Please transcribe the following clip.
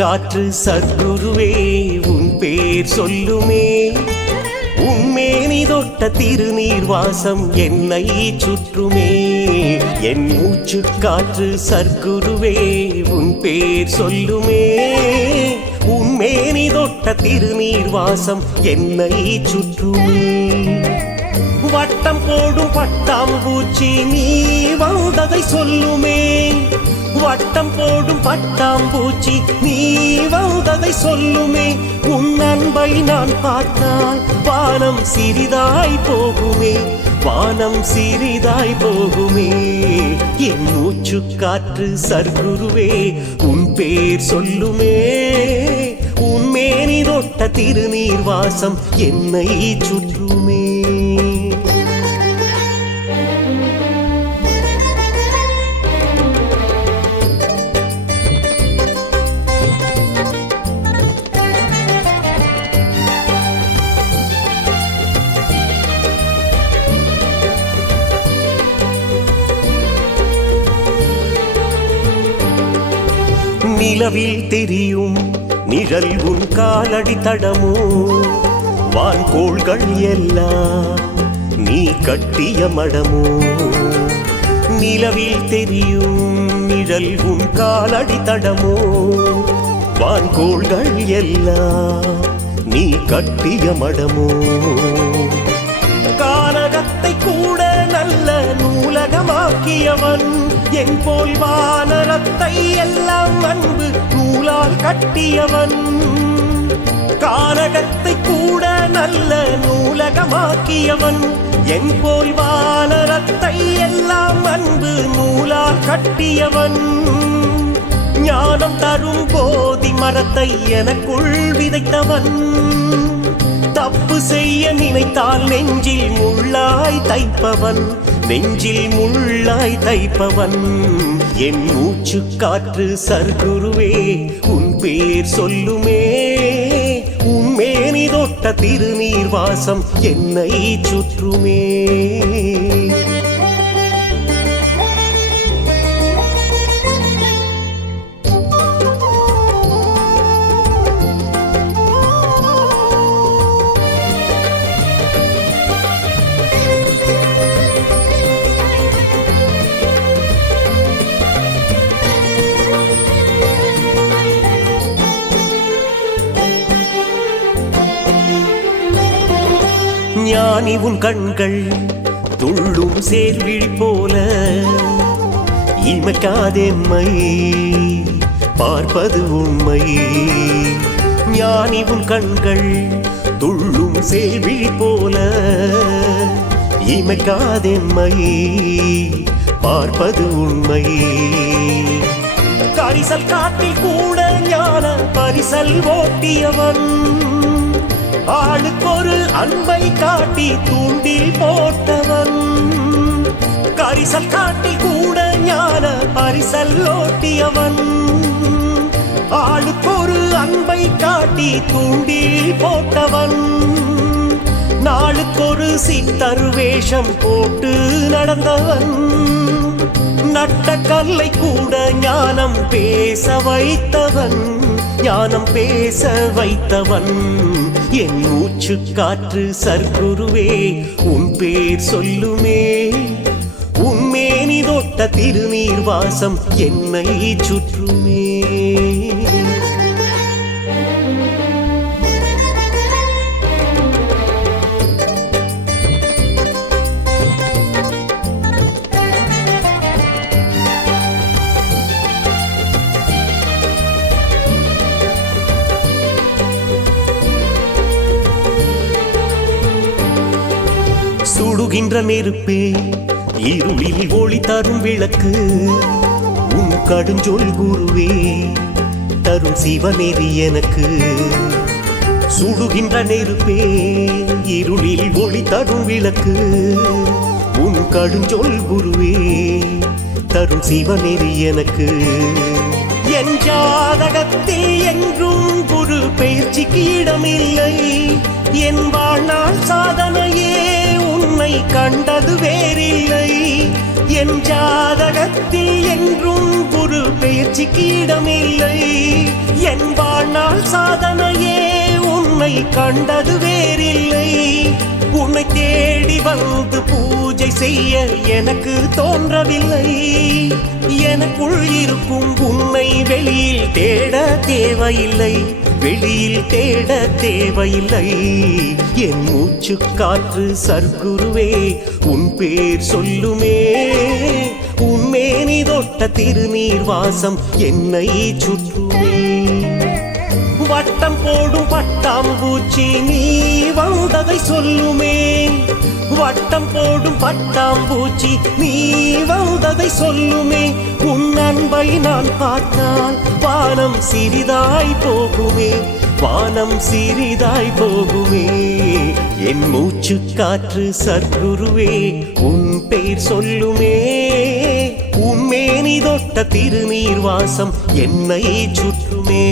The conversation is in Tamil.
காற்று சத்குருவே உன் பேர் சொல்லுமே. உன்மேனி தொட்ட திருநீர் வாசம் என்னை சுற்றுமே. என் மூச்சு காற்று சத்குருவே உன் பேர் சொல்லுமே. உன்மேனி தொட்ட திருநீர் வாசம் என்னை சுற்றுமே. வட்டம் போடும் பட்டாம்பூச்சி நீ வந்ததை சொல்லுமே. வட்டம் போடும் பட்டாம்பூச்சி நீ வந்ததை சொல்லுமே. உன் அன்பை நான் பார்த்தால் வானம் சிறிதாய் போகுமே. வானம் சிறிதாய் போகுமே. என் மூச்சு காற்று சத்குருவே உன் பேர் சொல்லுமே. உன்மேனி தொட்ட திருநீர் வாசம் என்னை சுற்றுமே. நிலவில் தெரியும் நிழல் உன் காலடி தடமோ. வான்கோள்கள் எல்லாம் நீ கட்டிய மடமோ. நிலவில் தெரியும் நிழல் உன் காலடி தடமோ. வான்கோள்கள் எல்லாம் நீ கட்டிய மடமோ. கானகத்தை கூட நல்ல நூலகமாக்கியவன் என் போல் வானரத்தை எல்லாம் அன்பு நூலால் கட்டியவன். கானகத்தை கூட நல்ல நூலகமாக்கியவன் என் போல் வானரத்தை எல்லாம் அன்பு நூலால் கட்டியவன். ஞானம் தரும் போதி மரத்தை எனக்குள் விதைத்தவன். தப்பு செய்ய நினைத்தால் நெஞ்சில் முள்ளாய் தைப்பவன். நெஞ்சில் முள்ளாய் தைப்பவன். என் மூச்சு காற்று சத்குருவே உன் பேர் சொல்லுமே. உன்மேனி தொட்ட திருநீர் வாசம் என்னை சுற்றுமே. ஞானி உன் கண்கள் துள்ளும் சேர்விழி போல இமைக்காதெம்மை பார்ப்பது உண்மை. ஞானி உன் கண்கள் துள்ளும் சேர்விழி போல இமைக்காதெம்மை பார்ப்பது உண்மை. கரிசல் காட்டில் கூட ஞான பரிசல் ஓட்டியவன். ஆளுக்கொரு அன்பை காட்டி தூண்டில் போட்டவன். கரிசல் காட்டி கூட ஞான பரிசல் ஓட்டியவன். ஆளுக்கொரு அன்பை காட்டி தூண்டில் போட்டவன். நாளுக்கொரு சித்தர் வேஷம் போட்டு நடந்தவன். நட்ட கல்லை கூட ஞானம் பேச வைத்தவன். ஞானம் பேச வைத்தவன். என் மூச்சு காற்று சத்குருவே உன் பேர் சொல்லுமே. உன்மேனி தொட்ட திருநீர் வாசம் என்னை சுற்றுமே. சுடுகின்ற நெருப்பே இருளில் ஒளி தரும் விளக்கு. உன் கடுஞ்சொல் குருவே தரும் சிவநெறி எனக்கு. சுடுகின்ற நெருப்பே இருளில் ஒளி தரும் விளக்கு. உன் கடுஞ்சொல் குருவே தரும் சிவநெறி எனக்கு. என் ஜாதகத்தில் என்றும் குரு பயிற்சிக்கு இடமில்லை. என் வாழ்நாள் சாதனையே உன்னை கண்டது வேறில்லை. என் ஜாதகத்தில் என்றும் குரு பயிற்சிக்கு இடமில்லை. என் வாழ்நாள் சாதனையே உன்னை கண்டது வேறில்லை. உன்னை தேடி வந்து பூஜை செய்ய எனக்கு தோன்றவில்லை. எனக்குள் இருக்கும் உன்னை வெளியில் தேட தேவையில்லை, வெளியில் தேட தேவையில்லை. என் மூச்சு காற்று சர்க்குருவே உன் பேர் சொல்லுமே. உன்மேனி தொட்ட திருநீர் வாசம் என்னை சுற்றுமே. வட்டம் போடும் பட்டாம்பூச்சி நீ வந்ததை சொல்லுமே. வட்டம் போடும் பட்டாம்பூச்சி நீ வந்ததை சொல்லுமே. உன் அன்பை நான் பார்த்தால் வானம் சிறிதாய் போகுமே, வானம் சிறிதாய் போகுமே. என் மூச்சு காற்று சர்க்குருவே உன் பேர் சொல்லுமே. உன்மேனி தொட்ட திருநீர் வாசம் என்னை சுற்றுமே.